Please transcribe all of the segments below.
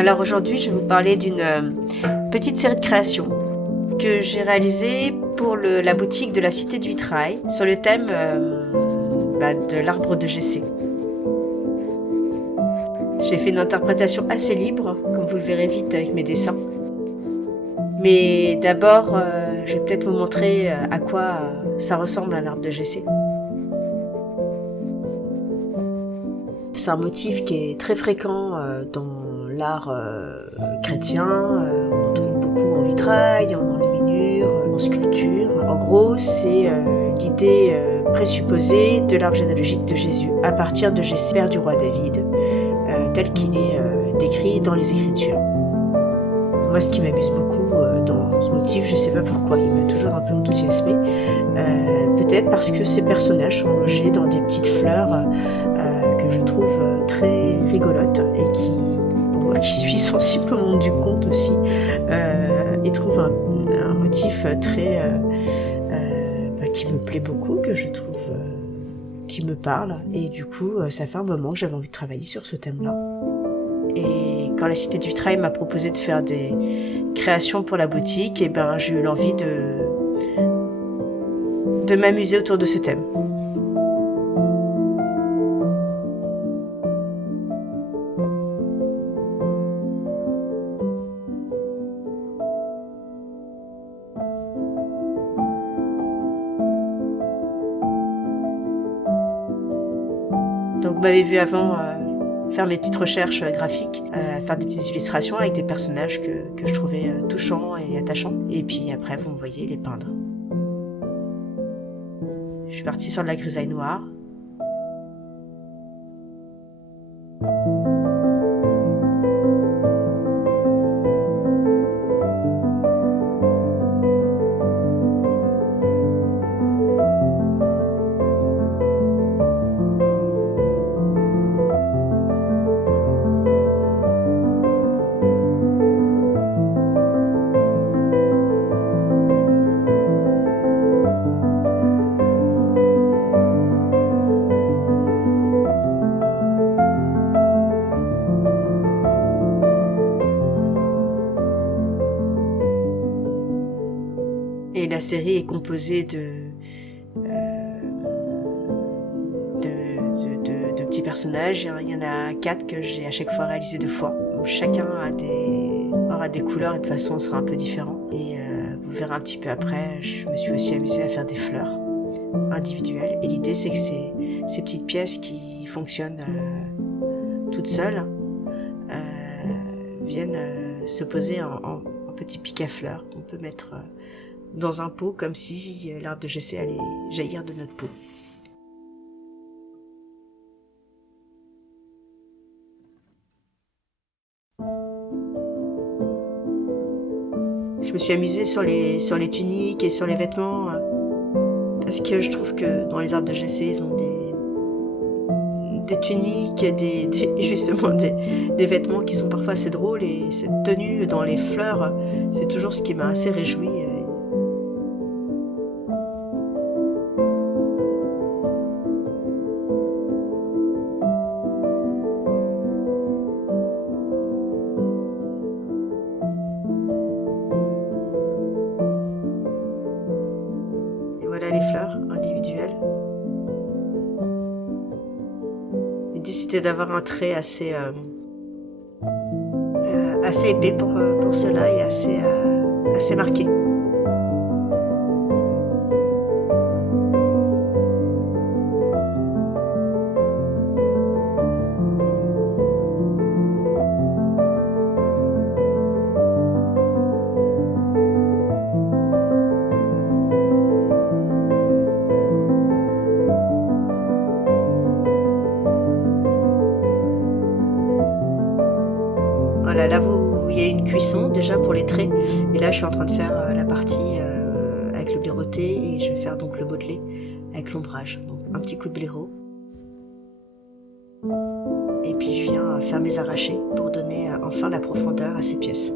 Alors aujourd'hui, je vais vous parler d'une petite série de créations que j'ai réalisée pour la boutique de la Cité du Vitrail sur le thème de l'arbre de Jessé. J'ai fait une interprétation assez libre, comme vous le verrez vite avec mes dessins. Mais d'abord, je vais peut-être vous montrer à quoi ça ressemble un arbre de Jessé. C'est un motif qui est très fréquent dans l'art chrétien. On en trouve beaucoup en vitrail, en enluminure, en sculpture. En gros, c'est l'idée présupposée de l'arbre généalogique de Jésus, à partir de Jessé, père du roi David, tel qu'il est décrit dans les Écritures. Moi, ce qui m'amuse beaucoup dans ce motif, je ne sais pas pourquoi, il m'a toujours un peu enthousiasmé. Peut-être parce que ces personnages sont logés dans des petites fleurs que je trouve très rigolotes et qui, pour moi qui suis sensible au monde du conte aussi, et trouve un motif très qui me plaît beaucoup, que je trouve qui me parle. Et du coup, ça fait un moment que j'avais envie de travailler sur ce thème-là. Et quand la Cité du Vitrail m'a proposé de faire des créations pour la boutique, et j'ai eu l'envie de m'amuser autour de ce thème. Donc vous m'avez vu avant faire mes petites recherches graphiques, faire des petites illustrations avec des personnages que je trouvais touchants et attachants. Et puis après, vous me voyez les peindre. Je suis partie sur de la grisaille noire. Et la série est composée de petits personnages. Il y en a 4 que j'ai à chaque fois réalisé 2 fois. Chacun aura des couleurs et de toute façon sera un peu différent. Et vous verrez un petit peu après, je me suis aussi amusée à faire des fleurs individuelles. Et l'idée, c'est que ces petites pièces qui fonctionnent toutes seules viennent se poser en petits pics à fleurs qu'on peut mettre dans un pot, comme si l'arbre de Jessé allait jaillir de notre peau. Je me suis amusée sur les tuniques et sur les vêtements, parce que je trouve que dans les arbres de Jessé, ils ont des tuniques, justement des vêtements qui sont parfois assez drôles, et cette tenue dans les fleurs, c'est toujours ce qui m'a assez réjouie. Voilà les fleurs individuelles. L'idée, c'était d'avoir un trait assez épais pour cela et assez marqué. Voilà, là il y a une cuisson déjà pour les traits, et là je suis en train de faire la partie avec le blaireauté, et je vais faire donc le modelé avec l'ombrage. Donc un petit coup de blaireau, et puis je viens faire mes arrachés pour donner enfin la profondeur à ces pièces.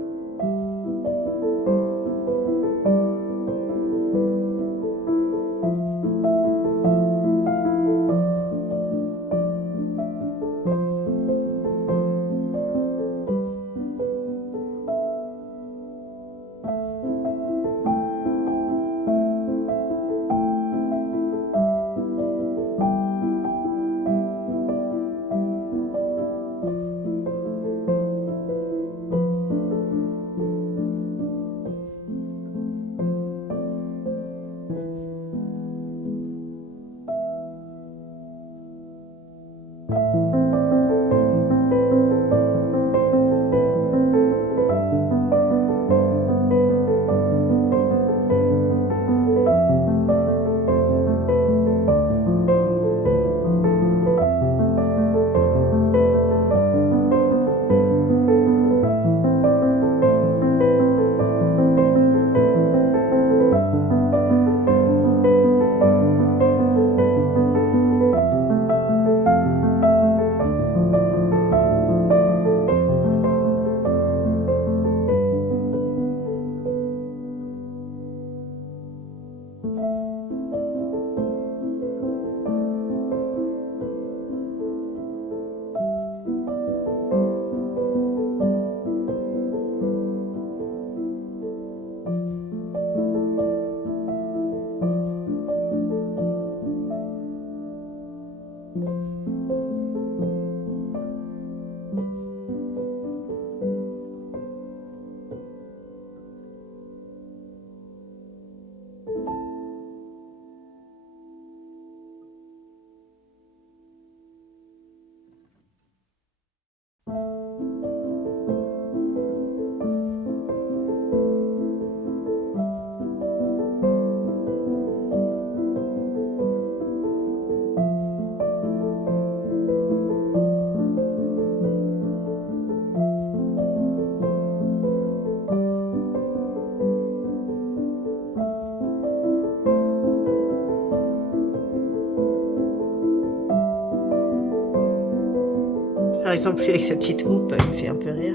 exemple, lui avec sa petite houppe, il me fait un peu rire.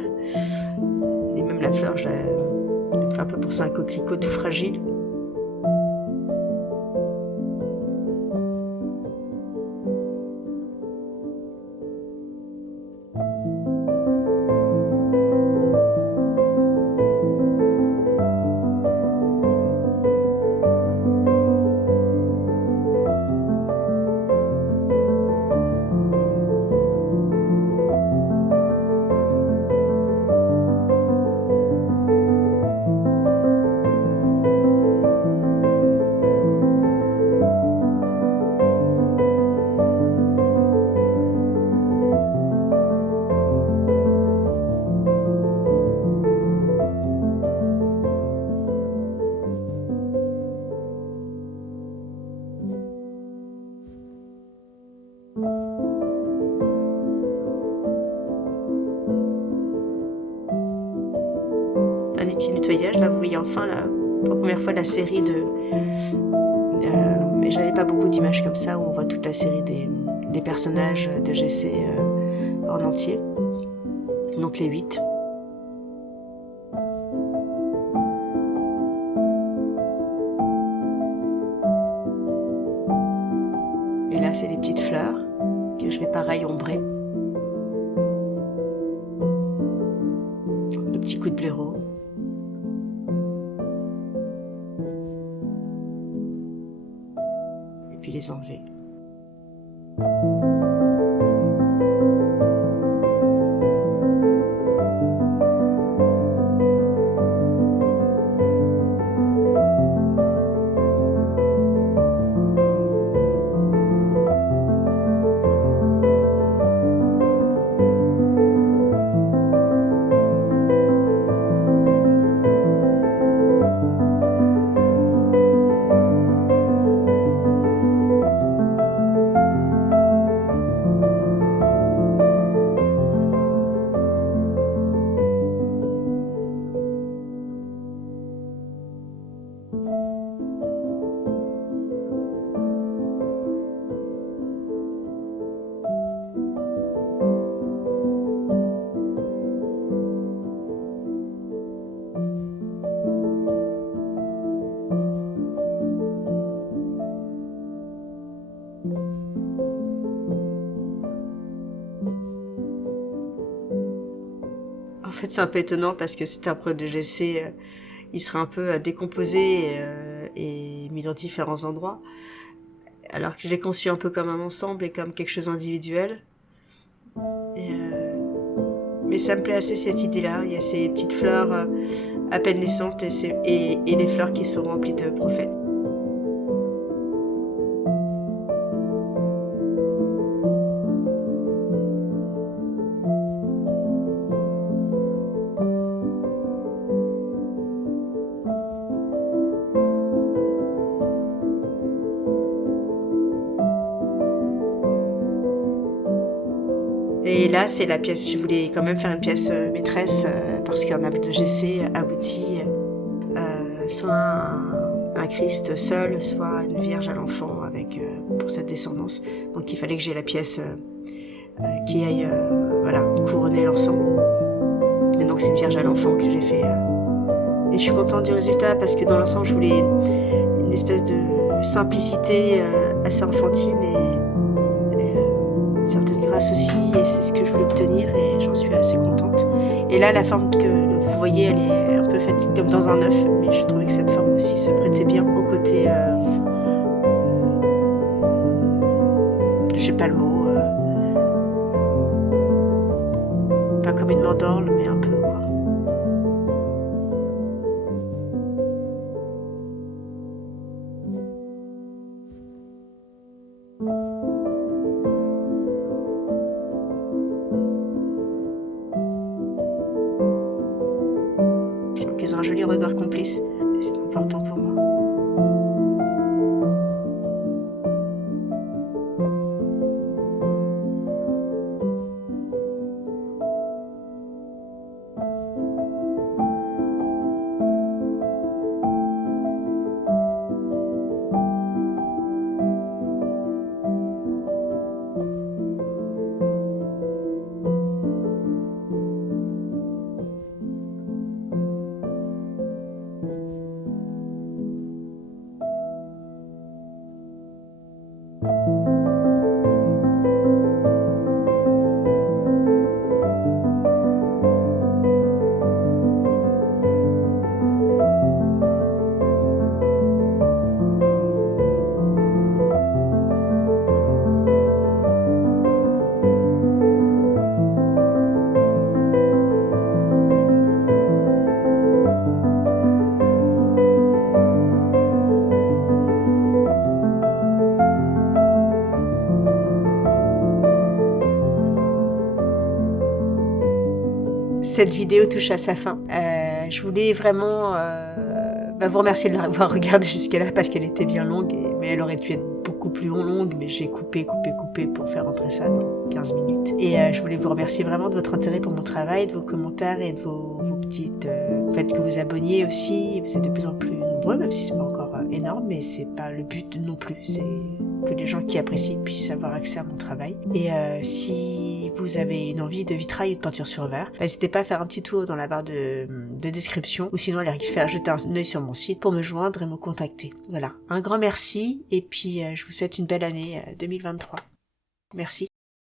Et même la fleur, elle me fait un peu penser à un coquelicot tout fragile. Un des petits nettoyages, là vous voyez enfin pour la première fois la série de... mais j'avais pas beaucoup d'images comme ça où on voit toute la série des personnages de GC en entier. Donc les 8. Et là c'est les petites fleurs que je vais pareil ombrer. Le petit coup de blaireau. Et puis les enlever. En fait, c'est un peu étonnant parce que c'était un projet de GC, il serait un peu décomposé et mis dans différents endroits, alors que je l'ai conçu un peu comme un ensemble et comme quelque chose d'individuel. Mais ça me plaît assez cette idée-là. Il y a ces petites fleurs à peine naissantes et les fleurs qui sont remplies de prophètes. Et là, c'est la pièce, je voulais quand même faire une pièce maîtresse parce qu'un âme de GC aboutit soit un Christ seul, soit une Vierge à l'enfant avec pour cette descendance. Donc il fallait que j'ai la pièce qui aille couronner l'ensemble. Et donc c'est une Vierge à l'enfant que j'ai fait. Et je suis contente du résultat parce que dans l'ensemble, je voulais une espèce de simplicité assez enfantine et une certaine grâce aussi, et c'est ce que je voulais obtenir et j'en suis assez contente. Et là, la forme que vous voyez, elle est un peu faite comme dans un œuf, mais je trouvais que cette forme aussi se prêtait bien au côté, je sais pas le mot, pas comme une mandorle, mais un peu quoi. Ils ont un joli regard complice. C'est important pour moi. cette vidéo touche à sa fin. Je voulais vraiment vous remercier de l'avoir regardée jusqu'à là parce qu'elle était bien longue, mais elle aurait dû être beaucoup plus longue, mais j'ai coupé pour faire rentrer ça dans 15 minutes. Et je voulais vous remercier vraiment de votre intérêt pour mon travail, de vos commentaires et de vos petites... faites que vous abonniez aussi, vous êtes de plus en plus nombreux, même si c'est pas encore énorme, mais c'est pas le but non plus, c'est que les gens qui apprécient puissent avoir accès à mon travail. Et si vous avez une envie de vitrail ou de peinture sur verre, n'hésitez pas à faire un petit tour dans la barre de description, ou sinon aller faire jeter un œil sur mon site pour me joindre et me contacter. Voilà, un grand merci, et puis je vous souhaite une belle année 2023. Merci.